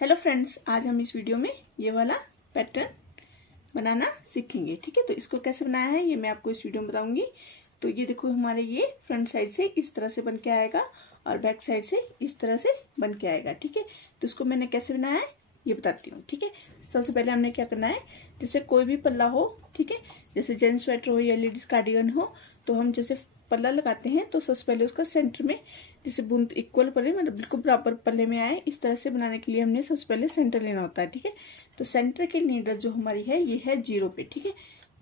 Hello friends, आज हम इस वीडियो में ये वाला पैटर्न बनाना सीखेंगे। ठीक है, तो इसको कैसे बनाया है ये मैं आपको इस वीडियो में बताऊंगी। तो ये देखो, हमारे ये फ्रंट साइड से इस तरह से बन के आएगा और बैक साइड से इस तरह से बन के आएगा। ठीक है, तो इसको मैंने कैसे बनाया है ये बताती हूँ। ठीक है, सबसे पहले हमने क्या करना है, जैसे कोई भी पल्ला हो, ठीक है, जैसे जेंट्स स्वेटर हो या लेडीज कार्डिगन हो, तो हम जैसे पल्ला लगाते हैं तो सबसे पहले उसका सेंटर में जैसे बूंद इक्वल पड़े, मतलब बिल्कुल बराबर पल्ले में आए, इस तरह से बनाने के लिए हमने सबसे पहले सेंटर लेना होता है। ठीक है, तो सेंटर की नीडल जो हमारी है ये है 0 पे। ठीक है,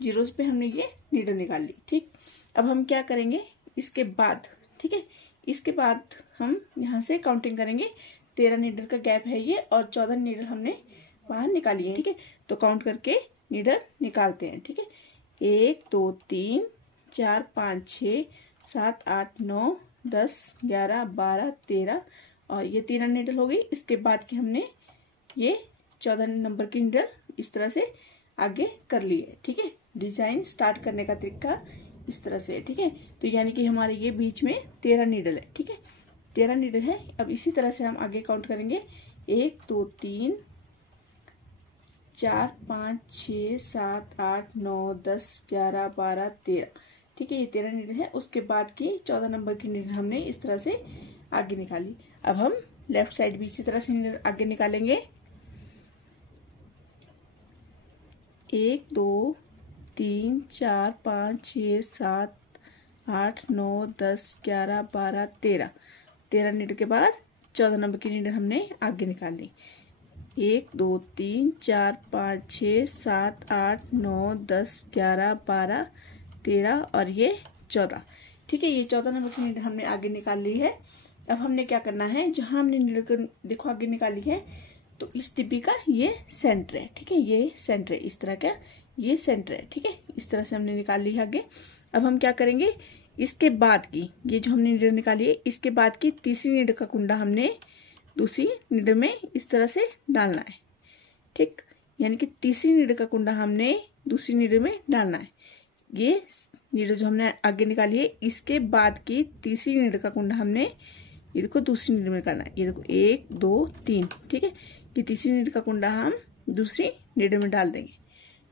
0 पे हमने ये नीडल निकाल ली। ठीक, अब हम क्या करेंगे इसके बाद, ठीक है, इसके बाद हम यहाँ से काउंटिंग करेंगे। 13 नीडल का गैप है ये और 14 नीडल हमने बाहर निकाली है। ठीक है, तो काउंट करके नीडल निकालते हैं। ठीक है, 1 2 3 4 5 6 7 8 9 10 11 12 13 और ये 13 नीडल हो गई। इसके बाद की हमने ये 14 नंबर की नीडल इस तरह से आगे कर ली है। ठीक है, डिजाइन स्टार्ट करने का तरीका इस तरह से है। ठीक है, तो यानी कि हमारे ये बीच में 13 नीडल है। ठीक है, 13 नीडल है। अब इसी तरह से हम आगे काउंट करेंगे। 1 2 3 4 5 6 7 8 9 10 11 12 13। ठीक है, ये 13 नीडल है। उसके बाद की 14 नंबर की नीडल हमने इस तरह से आगे निकाली। अब हम लेफ्ट साइड भी इसी तरह से नीडल आगे निकालेंगे। 1 2 3 4 5 6 7 8 9 10 11 12 13। 13 नीडल के बाद 14 नंबर की नीडल हमने आगे निकाल ली। 1 2 3 4 5 6 7 8 9 10 11 12 13 और ये 14। ठीक है, ये 14 नंबर की नीडल हमने आगे निकाल ली है। अब हमने क्या करना है, जहां हमने नीडल देखो आगे निकाली है, तो इस डिब्बी का ये सेंटर है। ठीक है, ये सेंटर है, इस तरह का ये सेंटर है। ठीक है, इस तरह से हमने निकाल ली है आगे। अब हम क्या करेंगे, इसके बाद की ये जो हमने नीडल निकाली है, इसके बाद की तीसरी नीडल का कुंडा हमने दूसरी नीडल में इस तरह से डालना है। ठीक, यानी कि तीसरी नीडल का कुंडा हमने दूसरी नीडल में डालना है। ये नीडल जो हमने आगे निकाली है, इसके बाद की तीसरी नीडल का कुंडा हमने ये देखो दूसरी नीडल में निकालना है। ये देखो 1 2 3। ठीक है, ये तीसरी नीडल का कुंडा हम दूसरी नीडल में डाल देंगे।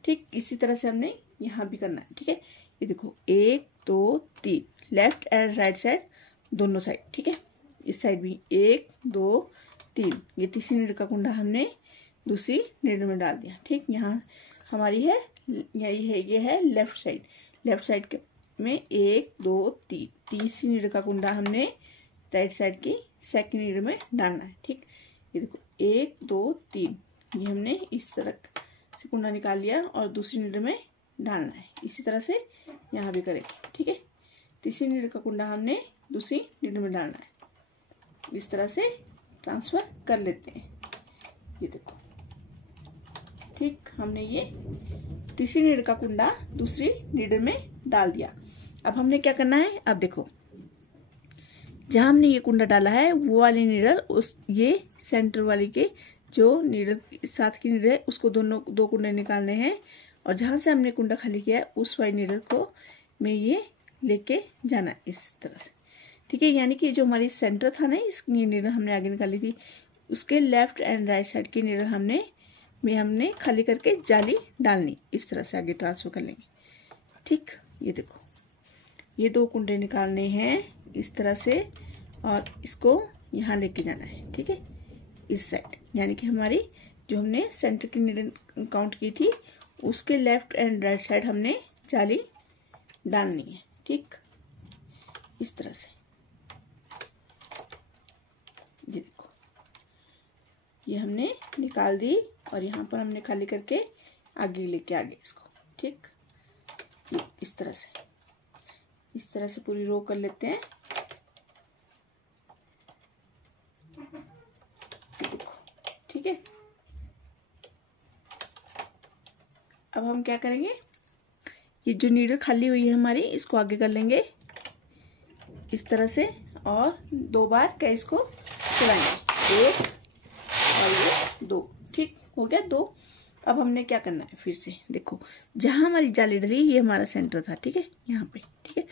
ठीक, इसी तरह से हमने यहाँ भी करना है। ठीक है, ये देखो 1 2 3, लेफ्ट एंड राइट साइड दोनों साइड। ठीक है, इस साइड भी 1 2 3, ये तीसरी नीडल का कुंडा हमने दूसरी नीडल में डाल दिया। ठीक, यहाँ हमारी है ये है लेफ्ट साइड। लेफ्ट साइड के में 1 2 3, तीसरी नीडल का कुंडा हमने राइट साइड की सेकंड नीडल में डालना है। ठीक, ये देखो 1 2 3, ये हमने इस तरह से कुंडा निकाल लिया और दूसरी नीडल में डालना है। इसी तरह से यहाँ भी करेंगे। ठीक है, तीसरी नीडल का कुंडा हमने दूसरी नीडल में डालना है। इस तरह से ट्रांसफर कर लेते हैं। ये देखो, ठीक, हमने ये तीसरी नीडल का कुंडा दूसरी नीडल में डाल दिया। अब हमने क्या करना है, अब देखो जहां हमने ये कुंडा डाला है वो वाली नीडल, उस ये सेंटर वाली के जो नीडल साथ की नीडल है उसको दो कुंडे निकालने हैं और जहां से हमने कुंडा खाली किया है उस वाली नीडल को में ये लेके जाना है इस तरह से। ठीक है, यानी कि जो हमारी सेंटर था ना, इस नीडल हमने आगे निकाली थी, उसके लेफ्ट एंड राइट साइड की नीडल हमने खाली करके जाली डालनी, इस तरह से आगे ट्रांसफर कर लेंगे। ठीक, ये देखो ये 2 कुंडे निकालने हैं इस तरह से और इसको यहाँ लेके जाना है। ठीक है, इस साइड, यानी कि हमारी जो हमने सेंटर की नीडल काउंट की थी उसके लेफ्ट एंड राइट साइड हमने जाली डालनी है। ठीक, इस तरह से ये देखो ये हमने निकाल दी और यहाँ पर हमने खाली करके आगे लेके आगे इसको। ठीक, इस तरह से पूरी रो कर लेते हैं। देखो, ठीक है, अब हम क्या करेंगे, ये जो नीडल खाली हुई है हमारी इसको आगे कर लेंगे इस तरह से और 2 बार कैच को चलाएंगे, 1 और ये 2। ठीक, हो गया 2। अब हमने क्या करना है, फिर से देखो जहां हमारी जाली डली ये हमारा सेंटर था, ठीक है, यहाँ पे, ठीक है।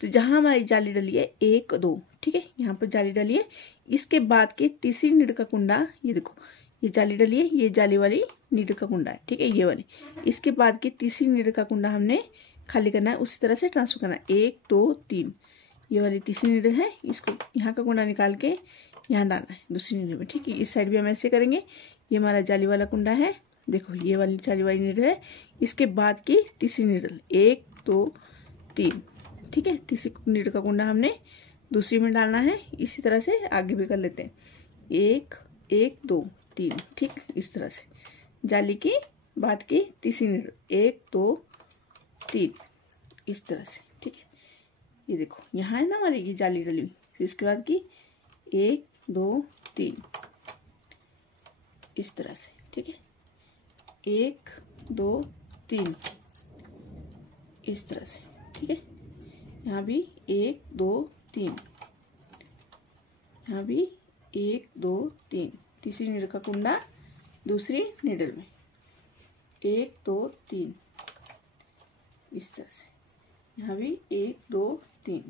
तो जहां हमारी जाली डली है 1 2, ठीक है, यहाँ पर जाली डली है। इसके बाद के तीसरी नीड का कुंडा, ये देखो ये जाली डली है, ये जाली वाली नीड का कुंडा है, ठीक है, ये वाली। इसके बाद की तीसरी नीड का कुंडा हमने खाली करना है, उसी तरह से ट्रांसफर करना है। 1 2 3 ये वाली तीसरी नीडल है, इसको यहाँ का कुंडा निकाल के यहाँ डालना है दूसरी नीडल में, ठीक है। इस साइड भी हम ऐसे करेंगे। ये हमारा जाली वाला कुंडा है, देखो ये वाली जाली वाली नीडल है। इसके बाद की तीसरी नीडल 1 2 3, ठीक है। तीसरी नीडल का कुंडा हमने दूसरी में डालना है। इसी तरह से आगे भी कर लेते हैं, 1 1 2 3, ठीक, इस तरह से जाली की बाद की तीसरी नीडल 1 2 3, इस तरह से, ठीक है। ये देखो यहाँ है ना हमारी ये जाली डली हुई। फिर इसके बाद की 1 2 3, इस तरह से, ठीक है, 1 2 3, इस तरह से, ठीक है। यहाँ भी 1 2 3, यहाँ भी 1 2 3, तीसरी नीडल का कुंडा दूसरी नीडल में 1 2 3, इस तरह से। यहाँ भी 1 2 3,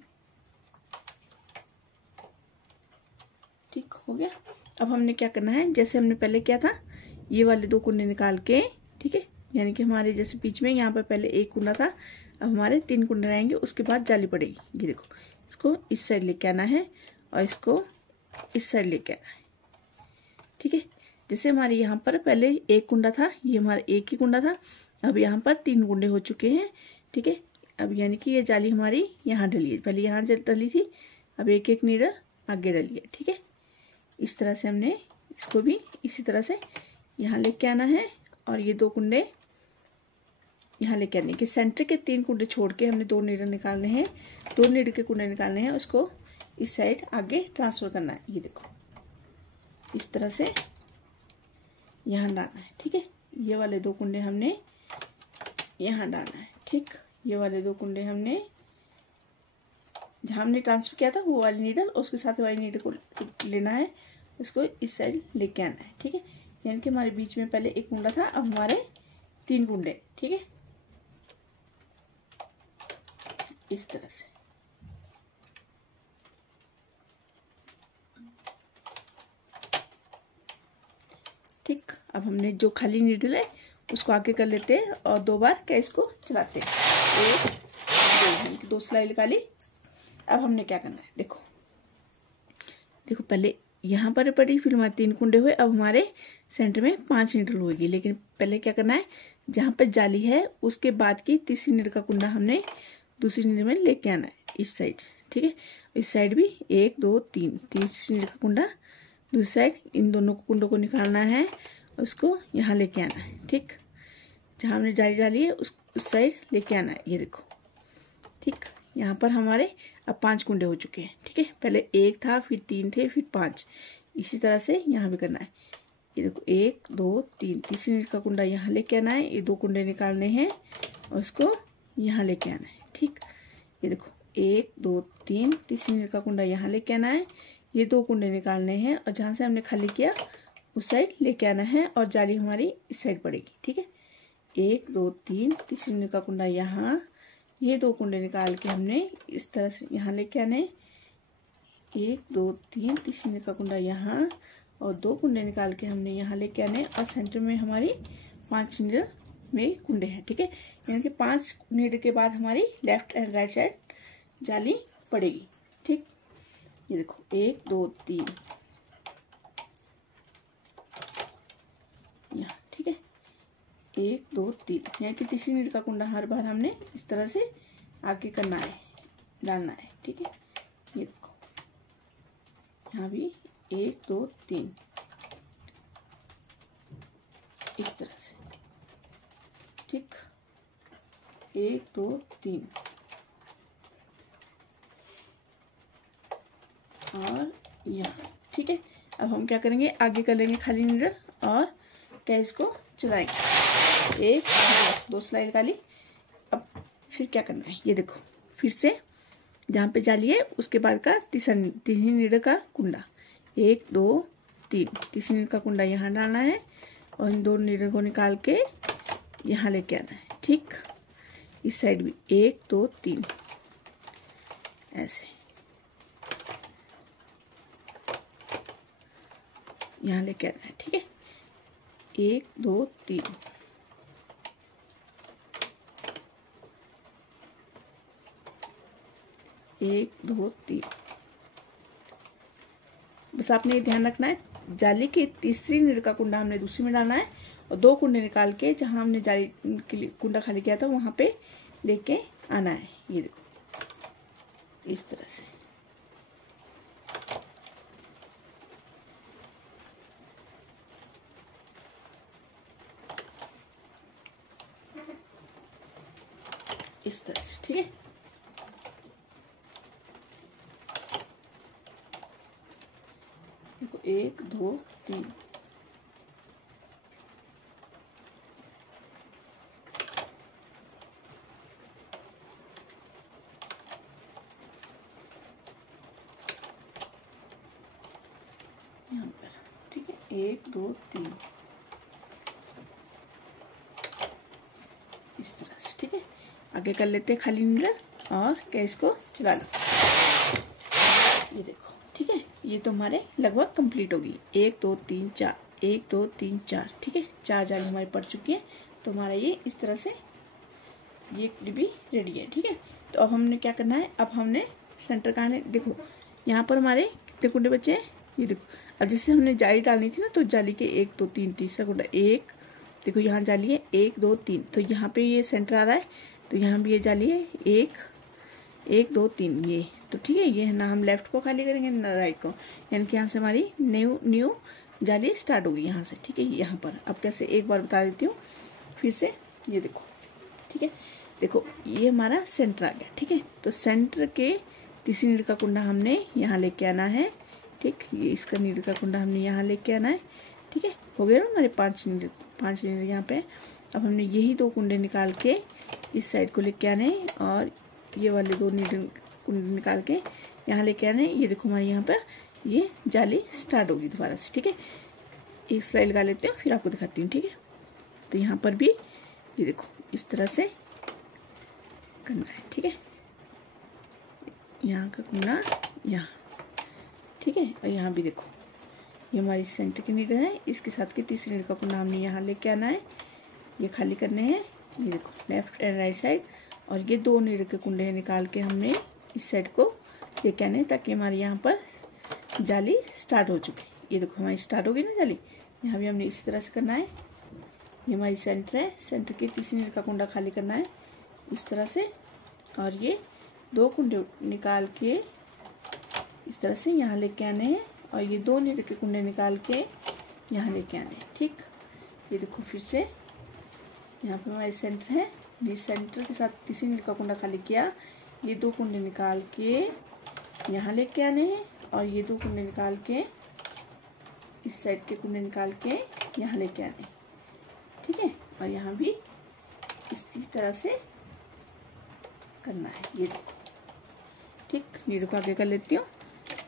ठीक हो गया। अब हमने क्या करना है, जैसे हमने पहले किया था, ये वाले 2 कुंडे निकाल के, ठीक है, यानी कि हमारे जैसे बीच में यहाँ पर पहले 1 कुंडा था, अब हमारे 3 कुंडे रहेंगे, उसके बाद जाली पड़ेगी। ये देखो इसको इस साइड लेके आना है और इसको इस साइड लेके आना है, ठीक है। जैसे हमारे यहाँ पर पहले 1 कुंडा था, ये हमारा 1 ही कुंडा था, अब यहाँ पर 3 कुंडे हो चुके हैं, ठीक है। अब यानी कि ये जाली हमारी यहाँ डली है, पहले यहाँ डली थी, अब 1 1 नीडल आगे डली है, ठीक है। इस तरह से हमने इसको भी इसी तरह से यहाँ लेके आना है और ये 2 कुंडे यहाँ लेके आने के। सेंटर के 3 कुंडे छोड़ के हमने 2 नीडल निकालने हैं, 2 नीडल के कुंडे निकालने हैं, उसको इस साइड आगे ट्रांसफर करना है। ये देखो इस तरह से यहाँ डालना है, ठीक है। ये वाले 2 कुंडे हमने यहाँ डालना है, ठीक। ये वाले 2 कुंडे हमने जहाँ हमने ट्रांसफर किया था वो वाली नीडल और उसके साथ वाली नीडल को लेना है, उसको इस साइड लेके आना है, ठीक है। यानी कि हमारे बीच में पहले 1 कुंडा था, अब हमारे 3 कुंडे, ठीक है, इस तरह से। ठीक, अब हमने जो खाली नीडल है उसको आगे कर लेते हैं और 2 बार गैस को चलाते हैं। 1 2 सिलाई निकाली। अब हमने क्या करना है, देखो देखो पहले यहाँ पर पड़ी, फिर हमारे 3 कुंडे हुए, अब हमारे सेंटर में 5 नीडल होगी। लेकिन पहले क्या करना है, जहाँ पर जाली है उसके बाद की तीसरी नीडल का कुंडा हमने दूसरी नीडल में लेके आना है इस साइड से, ठीक है। इस साइड भी 1 2 3, तीसरी नीडल का कुंडा दूसरी साइड, इन दोनों कुंडों को निकालना है, उसको यहाँ लेके आना है, ठीक। जहाँ हमने जाली डाली है उस साइड लेके आना है। ये देखो, ठीक, यहाँ पर हमारे अब 5 कुंडे हो चुके हैं, ठीक है। पहले 1 था, फिर 3 थे, फिर 5, इसी तरह से यहाँ भी करना है। ये देखो 1 2 3, तीसरी नीडल का कुंडा यहाँ लेके आना है, ये 2 कुंडे निकालने हैं और उसको यहाँ लेके आना है, ठीक। ये देखो 1 2 3, तीसरी नीडल का कुंडा यहाँ लेके आना है, ये 2 कुंडे निकालने हैं और जहाँ से हमने खाली किया उस साइड लेके आना है और जाली हमारी इस साइड पड़ेगी, ठीक है। 1 2 3, तीसरी नीडल का कुंडा यहाँ, ये 2 कुंडे निकाल के हमने इस तरह से यहाँ लेके आने, 1 2 3, तीसरी नीडल का कुंडा यहाँ और 2 कुंडे निकाल के हमने यहाँ लेके आने और सेंटर में हमारी 5 नीडल में कुंडे हैं, ठीक है। यानी कि 5 नीडल के बाद हमारी लेफ्ट एंड राइट साइड जाली पड़ेगी, ठीक। ये देखो 1 2 3 यहाँ, ठीक है, 1 2 3, यानी कि तीसरी नीडल का कुंडा हर बार हमने इस तरह से आगे करना है, डालना है, ठीक है। ये देखो यहाँ भी 1 2 3, इस तरह से, ठीक, 1 2 3 और यहाँ, ठीक है। अब हम क्या करेंगे, आगे कर लेंगे खाली नीडल और गैस को चलाएंगे। 1 2 सिलाई निकाली। अब फिर क्या करना है, ये देखो फिर से जहाँ पे जाली है उसके बाद का तीसरी नीडल का कुंडा, 1 2 3, तीसरी नीडल का कुंडा यहाँ डालना है और इन दोनों नीडल को निकाल के यहाँ लेके आना है। ठीक, इस साइड भी 1 2 3 ऐसे यहाँ लेके आना है। ठीक है, 1 2 3 1 2 3। बस आपने ये ध्यान रखना है, जाली की तीसरी नीडल का कुंडा हमने दूसरी में डालना है और 2 कुंडे निकाल के जहां हमने जाली के लिए कुंडा खाली किया था वहां पे लेके आना है। ये देखो इस तरह से। इस तरह से। ठीक है, देखो 1 2 3 यहाँ पर। ठीक है, 1 2 3 इस तरह से। ठीक है, आगे कर लेते हैं खाली नीडल और गैस को चला लो। ये देखो, ठीक है, ये तो हमारे लगभग कंप्लीट होगी। 1 2 3 4 1 2 3 4। ठीक है, 4 जाली हमारी पड़ चुकी है। तो हमारा ये इस तरह से ये डिब्बी रेडी है। ठीक है, तो अब हमने क्या करना है, अब हमने सेंटर का है। देखो यहाँ पर हमारे कितने कुंडे बचे हैं, ये देखो। अब जैसे हमने जाली डालनी थी ना, तो जाली के 1 2 3 तीसरा कुंडा 1, देखो यहाँ जाली है 1 2 3, तो यहाँ पे ये सेंटर आ रहा है, तो यहाँ भी ये जाली है 1 1 2 3 ये। तो ठीक है, ये ना हम लेफ्ट को खाली करेंगे ना राइट को, यानी कि यहाँ से हमारी न्यू जाली स्टार्ट होगी यहाँ से। ठीक है, यहाँ पर अब कैसे एक बार बता देती हूँ फिर से। ये देखो, ठीक है, देखो ये हमारा सेंटर आ गया। ठीक है, तो सेंटर के तीसरी नीडल का कुंडा हमने यहाँ लेके आना है। ठीक, ये इसका नीडल का कुंडा हमने यहाँ लेके आना है। ठीक है, हो गया ना हमारे 5 नीडल यहाँ पे। अब हमने यही 2 कुंडे निकाल के इस साइड को लेके आने और ये वाले 2 नीडल कुंडे निकाल के यहाँ लेके आने। ये देखो हमारे यहाँ पर ये जाली स्टार्ट होगी दोबारा से। ठीक है, एक स्लाइड लगा लेते हैं फिर आपको दिखाती हूँ। ठीक है, तो यहाँ पर भी ये देखो इस तरह से करना है। ठीक है, यहाँ का कुंडा यहाँ। ठीक है, और यहाँ भी देखो ये हमारी सेंटर की नीडल है, इसके साथ की तीसरी नीडल का कुंडा हमने यहाँ लेके आना है। ये खाली करने हैं, ये देखो लेफ्ट एंड राइट साइड, और ये 2 नीडल के कुंडे निकाल के हमने इस साइड को लेके आने, ताकि हमारे यहाँ पर जाली स्टार्ट हो चुकी है। ये देखो हमारी स्टार्ट हो गई ना जाली। यहाँ भी हमने इसी तरह से करना है। ये हमारी सेंटर है, सेंटर की तीसरी नीडल का कुंडा खाली करना है इस तरह से, और ये 2 कुंडे निकाल के इस तरह से यहाँ लेके आने हैं, और ये 2 नीडल के कुंडे निकाल के यहाँ लेके आने हैं। ठीक, ये देखो फिर से यहाँ पे हमारे सेंटर है, ये सेंटर के साथ तीसरी नीडल का कुंडा खाली किया, ये 2 कुंडे निकाल के यहाँ लेके आने हैं, और ये 2 कुंडे निकाल के इस साइड के कुंडे निकाल के यहाँ लेके आने। ठीक है, और यहाँ भी इसी तरह से करना है। ये देखो, ठीक, नीडल को आगे कर लेती हूँ,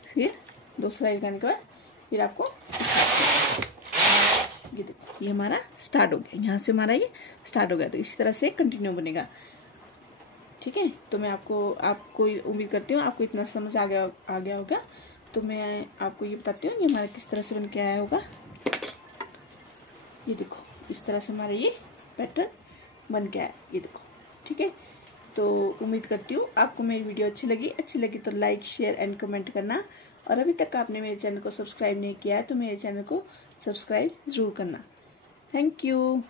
फिर 2 स्लाइड लगाने के बाद फिर आपको ये देखो ये हमारा स्टार्ट हो गया। यहाँ से हमारा ये स्टार्ट हो गया, तो इसी तरह से कंटिन्यू बनेगा। ठीक है, तो मैं आपको उम्मीद करती हूँ आपको इतना समझ आ गया होगा। तो मैं आपको ये बताती हूँ ये हमारा किस तरह से बन के आया होगा। ये देखो इस तरह से हमारा ये पैटर्न बन के आया। ये देखो, ठीक है, तो उम्मीद करती हूँ आपको मेरी वीडियो अच्छी लगी तो लाइक शेयर एंड कमेंट करना, और अभी तक आपने मेरे चैनल को सब्सक्राइब नहीं किया है तो मेरे चैनल को सब्सक्राइब जरूर करना। Thank you.